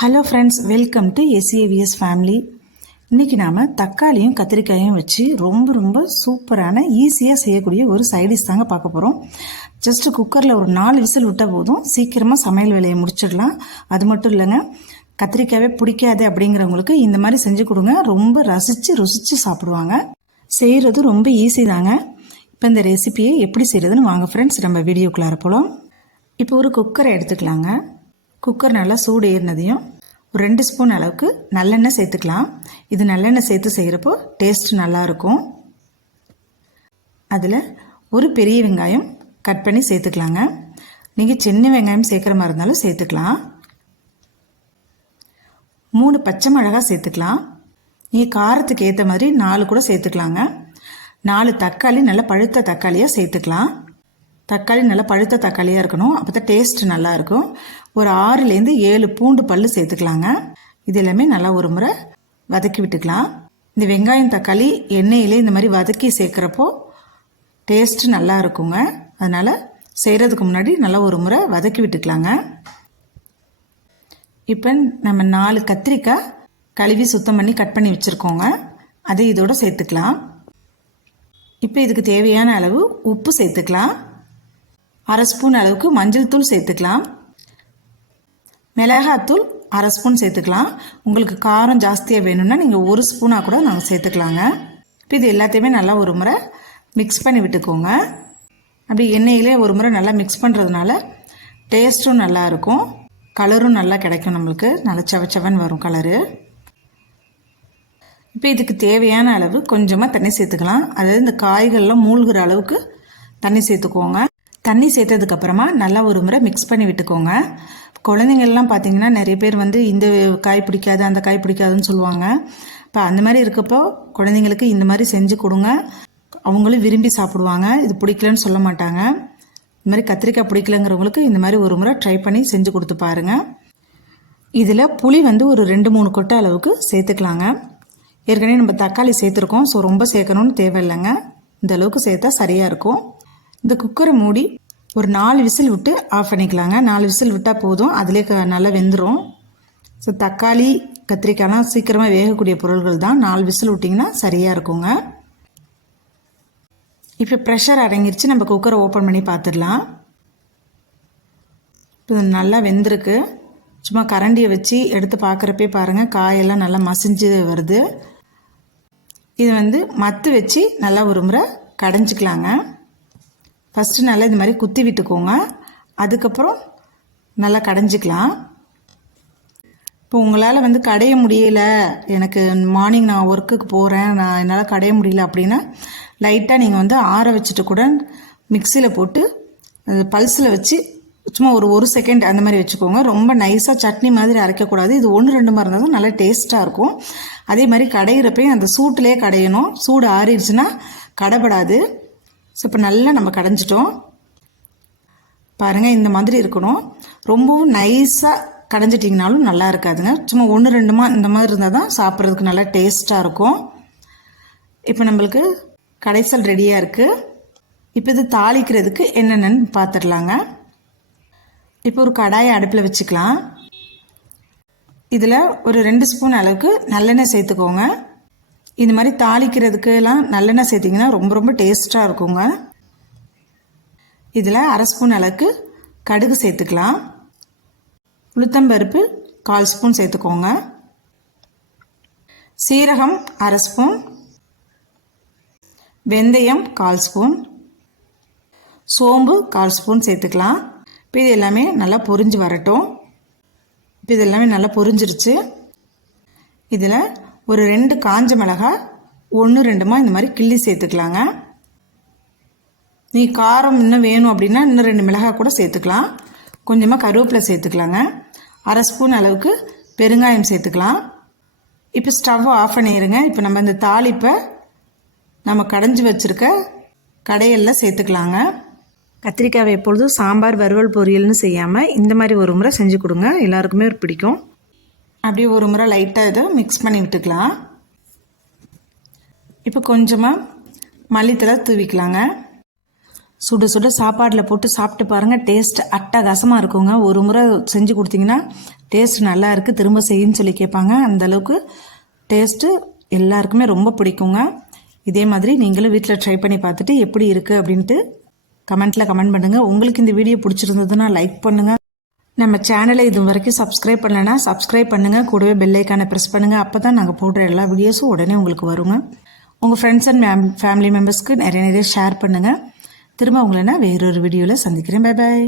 Hello friends welcome to SAVS family இன்றைக்கி நாம் தக்காளியும் கத்திரிக்காயும் வச்சு ரொம்ப ரொம்ப சூப்பரான ஈஸியாக செய்யக்கூடிய ஒரு சைடிஷ் தாங்க பார்க்க போகிறோம் ஜஸ்ட்டு குக்கரில் ஒரு நாலு விசில் விட்டால் போதும். சீக்கிரமாக சமையல் வேலையை முடிச்சிடலாம். அது மட்டும் இல்லைங்க கத்திரிக்காவே பிடிக்காது அப்படிங்கிறவங்களுக்கு இந்த மாதிரி செஞ்சு கொடுங்க. ரொம்ப ரசித்து ருசித்து சாப்பிடுவாங்க. செய்கிறது ரொம்ப ஈஸி தாங்க. இப்போ இந்த ரெசிபியை எப்படி செய்கிறதுன்னு வாங்க ஃப்ரெண்ட்ஸ் நம்ம வீடியோக்குள்ளார போகலாம் இப்போ ஒரு குக்கரை எடுத்துக்கலாங்க. குக்கர் நல்லா சூடு ஏறினதையும் ஒரு ரெண்டு ஸ்பூன் அளவுக்கு நல்லெண்ணெய் சேர்த்துக்கலாம். இது நல்லெண்ணெய் சேர்த்து செய்கிறப்போ டேஸ்ட் நல்லாயிருக்கும் அதில் ஒரு பெரிய வெங்காயம் கட் பண்ணி சேர்த்துக்கலாங்க. நீங்கள் சின்ன வெங்காயம் சேர்க்குற மாதிரி இருந்தாலும் சேர்த்துக்கலாம். மூணு பச்சை மிளகா சேர்த்துக்கலாம். நீங்கள் காரத்துக்கு ஏற்ற மாதிரி நாலு கூட சேர்த்துக்கலாங்க. நாலு தக்காளி நல்லா பழுத்த தக்காளியாக சேர்த்துக்கலாம். தக்காளி நல்லா பழுத்த தக்காளியாக இருக்கணும். அப்போ தான் டேஸ்ட் நல்லாயிருக்கும் ஒரு ஆறுலேருந்து ஏழு பூண்டு பல் சேர்த்துக்கலாங்க. இது எல்லாமே நல்லா ஒரு முறை வதக்கி விட்டுக்கலாம். இந்த வெங்காயம் தக்காளி எண்ணெயிலே இந்த மாதிரி வதக்கி சேர்க்குறப்போ டேஸ்ட் நல்லா இருக்குங்க. அதனால் செய்கிறதுக்கு முன்னாடி நல்லா ஒரு முறை வதக்கி விட்டுக்கலாங்க. இப்போ நம்ம நாலு கத்திரிக்காய் கழுவி சுத்தம் பண்ணி கட் பண்ணி வச்சுருக்கோங்க. அதை இதோட சேர்த்துக்கலாம். இப்போ இதுக்கு தேவையான அளவு உப்பு சேர்த்துக்கலாம். அரை ஸ்பூன் அளவுக்கு மஞ்சள் தூள் சேர்த்துக்கலாம். மிளகாத்தூள் அரை ஸ்பூன் சேர்த்துக்கலாம். உங்களுக்கு காரம் ஜாஸ்தியாக வேணும்னா நீங்கள் ஒரு ஸ்பூனாக கூட நாங்கள் சேர்த்துக்கலாங்க. இப்போ இது எல்லாத்தையுமே நல்லா ஒரு முறை மிக்ஸ் பண்ணி விட்டுக்கோங்க. அப்படி எண்ணெயிலே ஒரு முறை நல்லா மிக்ஸ் பண்ணுறதுனால டேஸ்ட்டும் நல்லா இருக்கும். கலரும் நல்லா கிடைக்கும் நம்மளுக்கு. நல்லா செவச்சவன் வரும் கலரு இப்போ இதுக்கு தேவையான அளவு கொஞ்சமாக தண்ணி சேர்த்துக்கலாம். அதாவது இந்த காய்கள்லாம் மூழ்கிற அளவுக்கு தண்ணி சேர்த்துக்கோங்க. தண்ணி சேர்த்ததுக்கப்புறமா நல்லா ஒரு முறை மிக்ஸ் பண்ணி விட்டுக்கோங்க. குழந்தைங்கள்லாம் பார்த்தீங்கன்னா நிறைய பேர் வந்து இந்த காய் பிடிக்காது அந்த காய் பிடிக்காதுன்னு சொல்லுவாங்க. இப்போ அந்த மாதிரி இருக்கப்போ குழந்தைங்களுக்கு இந்த மாதிரி செஞ்சு கொடுங்க. அவங்களும் விரும்பி சாப்பிடுவாங்க. இது பிடிக்கலன்னு சொல்ல மாட்டாங்க. இந்த மாதிரி கத்திரிக்காய் பிடிக்கலங்கிறவங்களுக்கு இந்த மாதிரி ஒரு முறை ட்ரை பண்ணி செஞ்சு கொடுத்து பாருங்கள் இதில் புளி வந்து ஒரு ரெண்டு மூணு கொட்டை அளவுக்கு சேர்த்துக்கலாங்க. ஏற்கனவே நம்ம தக்காளி சேர்த்துருக்கோம். ஸோ ரொம்ப சேர்க்கணும்னு தேவையில்லைங்க. இந்த அளவுக்கு சேர்த்தா சரியாக இருக்கும். இந்த குக்கரை மூடி ஒரு நாலு விசில் விட்டு ஆஃப் பண்ணிக்கலாங்க. நாலு விசில் விட்டால் போதும். அதிலே க நல்லா வெந்துடும் ஸோ தக்காளி கத்திரிக்காய்லாம் சீக்கிரமாக வேகக்கூடிய பொருள்கள் தான். நாலு விசில் விட்டிங்கன்னா சரியாக இருக்குங்க. இப்போ ப்ரெஷர் அடங்கிருச்சு. நம்ம குக்கரை ஓப்பன் பண்ணி பார்த்துடலாம் இப்போ நல்லா வெந்திருக்கு. சும்மா கரண்டியை வச்சு எடுத்து பார்க்குறப்பே பாருங்கள் காயெல்லாம் நல்லா மசிஞ்சு வருது. இது வந்து மத்து வச்சு நல்லா ஒரு முறை கடைஞ்சிக்கலாங்க. ஃபஸ்ட்டு நல்லா இந்த மாதிரி குத்தி விட்டுக்கோங்க. அதுக்கப்புறம் நல்லா கடைஞ்சிக்கலாம். இப்போ உங்களால் வந்து கடைய முடியல. எனக்கு மார்னிங் நான் ஒர்க்குக்கு போகிறேன் நான் என்னால் கடைய முடியல அப்படின்னா லைட்டாக நீங்கள் வந்து ஆற வச்சுட்டு கூட மிக்சியில் போட்டு பல்ஸில் வச்சு சும்மா ஒரு ஒரு செகண்ட் அந்த மாதிரி வச்சுக்கோங்க. ரொம்ப நைஸாக சட்னி மாதிரி அரைக்கக்கூடாது. இது ஒன்று ரெண்டு மாதிரி இருந்தால் தான் நல்லா டேஸ்ட்டாக இருக்கும். அதே மாதிரி கடையிறப்பையும் அந்த சூட்டிலே கடையணும். சூடு ஆறிடுச்சுன்னா கடைப்படாது ஸோ இப்போ நல்லா நம்ம கடைஞ்சிட்டோம். பாருங்கள் இந்த மாதிரி இருக்கணும். ரொம்பவும் நைஸாக கடைஞ்சிட்டிங்கனாலும் நல்லா இருக்காதுங்க. சும்மா ஒன்று ரெண்டுமா இந்த மாதிரி இருந்தால் தான் சாப்பிட்றதுக்கு நல்லா டேஸ்ட்டாக இருக்கும். இப்போ நம்மளுக்கு கடைசல் ரெடியாக இருக்குது இப்போ இது தாளிக்கிறதுக்கு என்னென்னு பார்த்துடலாங்க இப்போ ஒரு கடாயை அடுப்பில் வச்சுக்கலாம். இதில் ஒரு ரெண்டு ஸ்பூன் அளவுக்கு நல்லெண்ணெய் சேர்த்துக்கோங்க. இந்த மாதிரி தாளிக்கிறதுக்கெல்லாம் நல்லெண்ணெய் சேர்த்திங்கன்னா ரொம்ப ரொம்ப டேஸ்ட்டாக இருக்குங்க. இதில் அரை ஸ்பூன் அளவுக்கு கடுகு சேர்த்துக்கலாம். உளுத்தம்பருப்பு கால் ஸ்பூன் சேர்த்துக்கோங்க. சீரகம் அரை ஸ்பூன். வெந்தயம் கால் ஸ்பூன். சோம்பு கால் ஸ்பூன் சேர்த்துக்கலாம். இப்போ இது எல்லாமே நல்லா பொரிஞ்சு வரட்டும். இப்போ இது எல்லாமே நல்லா பொரிஞ்சிருச்சு. இதில் ஒரு ரெண்டு காஞ்ச மிளகாய் ஒன்று ரெண்டுமா இந்த மாதிரி கிள்ளி சேர்த்துக்கலாங்க. நீ காரம் இன்னும் வேணும் அப்படின்னா இன்னும் ரெண்டு மிளகாய் கூட சேர்த்துக்கலாம். கொஞ்சமாக கருவேப்பிலை சேர்த்துக்கலாங்க. அரை ஸ்பூன் அளவுக்கு பெருங்காயம் சேர்த்துக்கலாம். இப்போ ஸ்டவ் ஆஃப் பண்ணிடுங்க இப்போ நம்ம இந்த தாளிப்பை நம்ம கடைஞ்சி வச்சுருக்க கடையெல்லாம் சேர்த்துக்கலாங்க. கத்திரிக்காவை எப்பொழுதும் சாம்பார் வறுவல் பொரியல்னு செய்யாமல் இந்த மாதிரி ஒரு முறை செஞ்சு கொடுங்க. எல்லாருக்குமே பிடிக்கும். அப்படியே ஒரு முறை லைட்டாக இதை மிக்ஸ் பண்ணி விட்டுக்கலாம். இப்போ கொஞ்சமாக மல்லித்தலை தூவிக்கலாங்க. சுட சுட சாப்பாட்டில் போட்டு சாப்பிட்டு பாருங்கள் டேஸ்ட் அட்டகாசமாக இருக்குங்க. ஒரு முறை செஞ்சு கொடுத்தீங்கன்னா டேஸ்ட் நல்லா இருக்குது திரும்ப செய்யுன்னு சொல்லி கேட்பாங்க. அந்தளவுக்கு டேஸ்ட்டு எல்லாருக்குமே ரொம்ப பிடிக்குங்க. இதே மாதிரி நீங்களும் வீட்டில் ட்ரை பண்ணி பார்த்துட்டு எப்படி இருக்குது அப்படின்ட்டு கமெண்ட்டில் கமெண்ட் பண்ணுங்கள் உங்களுக்கு இந்த வீடியோ பிடிச்சிருந்ததுன்னா லைக் பண்ணுங்கள் நம்ம சேனலை இது வரைக்கும் சப்ஸ்கிரைப் பண்ணலைன்னா சப்ஸ்கிரைப் பண்ணுங்கள் கூடவே பெல்லைக்கானை ப்ரெஸ் பண்ணுங்கள் அப்போ தான் நாங்கள் போடுற எல்லா வீடியோஸும் உடனே உங்களுக்கு வருங்க. உங்கள் ஃப்ரெண்ட்ஸ் அண்ட் மேம் ஃபேமிலி மெம்பர்ஸ்க்கு நிறைய நிறைய ஷேர் பண்ணுங்கள் திரும்ப உங்களை நான் வேறொரு வீடியோவில் சந்திக்கிறேன். Bye bye